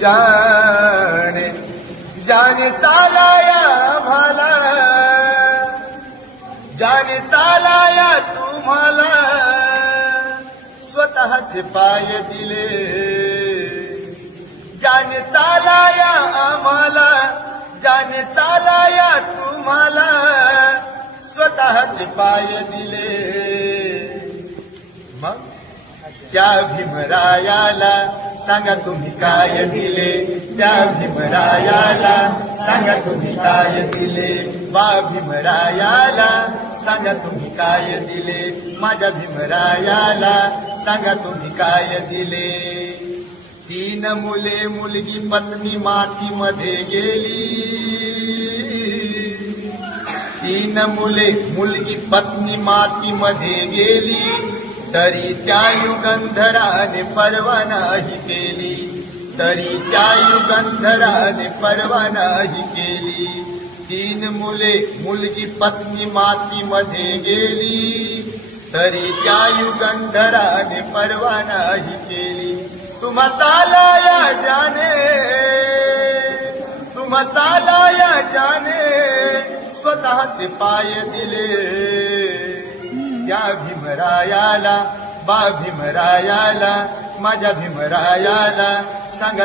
जाने जाने चालाया भाला, जाने चालाया तुम्हाला, स्वतःचे पाय दिले. जाने चालाया आम्हाला, जाने चालाया तुम्हाला, स्वतःचे पाय दिले. मग त्या भीमरायाला सांगा तुम्ही काय दिले. त्या भीमरायाला सांगा तुम्ही काय दिले. वा भीमरायाला सांगा तुम्ही काय दिले. माझ्या भीमरायाला सांगा तुम्ही काय दिले. 3 मुले मुलगी पत्नी मातीमध्ये गेली. 3 मुले मुलगी पत्नी मातीमध्ये गेली. तरी त्या युगंधराने पर्वा नाही केली. तरी त्या युगंधराने पर्वा नाही केली. 3 मुले मुलगी पत्नी मातीमध्ये गेली. तरी त्या युगंधराने पर्वा नाही केली. तुम्हा चालाया जाने, तुम्हा चालाया जाने, स्वतःचे पाय दिले. त्या भीमरायाला, बा भीमरायाला, माझ्या भीमरायाला सांगा